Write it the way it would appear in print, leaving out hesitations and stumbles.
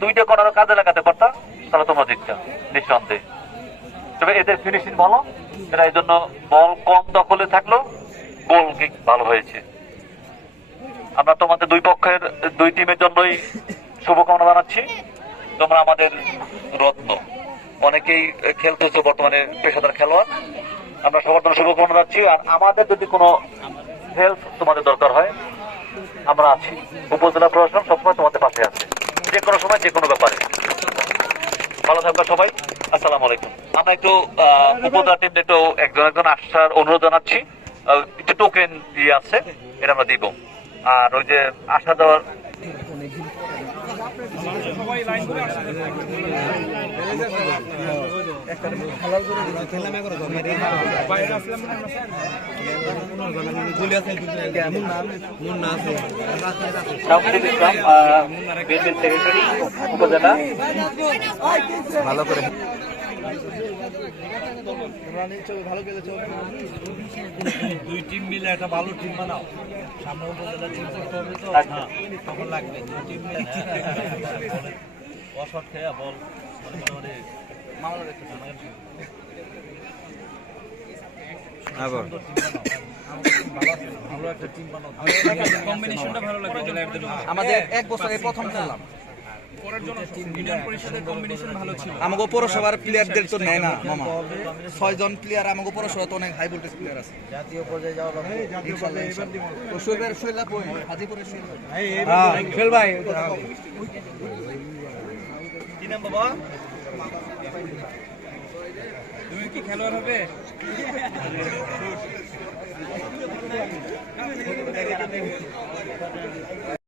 দুইটা কর্নারও কাজে লাগাতে পারতা তাহলে তোমরা জিততা নিঃসন্দেহে। তবে এদের ফিনিশিং ভালো, এরা এই জন্য বল কম দখলে থাকলো, গোল কিক ভালো হয়েছে। আমরা তোমাদের দুই পক্ষের দুই টিমের জন্যই শুভকামনা জানাচ্ছি। তোমরা আমাদের রত্ন, অনেকেই খেলতেছো বর্তমানে পেশাদার খেলোয়াড়, আমরা সবার জন্য শুভকামনা জানাচ্ছি। আর আমাদের যদি কোনো হেল্প তোমাদের দরকার হয় আমরা আছি, উপজেলা প্রশাসন সবসময় তোমাদের পাশে আছে, যে কোনো সময় যে কোনো ব্যাপারে। ভালো থাকবে সবাই, আসসালামু আলাইকুম। আমরা একটু উপজেলা টিম একটু একজন একজন আসার অনুরোধ জানাচ্ছি, একটু টোকেন দিয়ে আছে এটা আমরা দিব। আর ওই যে আসা যাওয়ার সেক্রেটারি উপজেলা ভালো করে দুই টিম মিলে একটা ভালো টিম বানাও, সামনে উপজেলা টিম করতে হবে তো তখন লাগবে দুই টিম মিলে অশট খেয়া বল আমাদের এক বছরে প্রথম খেললাম, আমাকে পৌরসভার প্লেয়ারদের তো নেয় না মামা, 6 জন প্লেয়ার আমাকে পৌরসভা তো অনেক হাই ভোল্টেজ প্লেয়ার আছে, জাতীয় পর্যায়ে যাওয়া তো শৈলা কই হাজিপুরের খেল ভাই কি নাম বাবা, তুমি কি খেলোয়াড় হবে?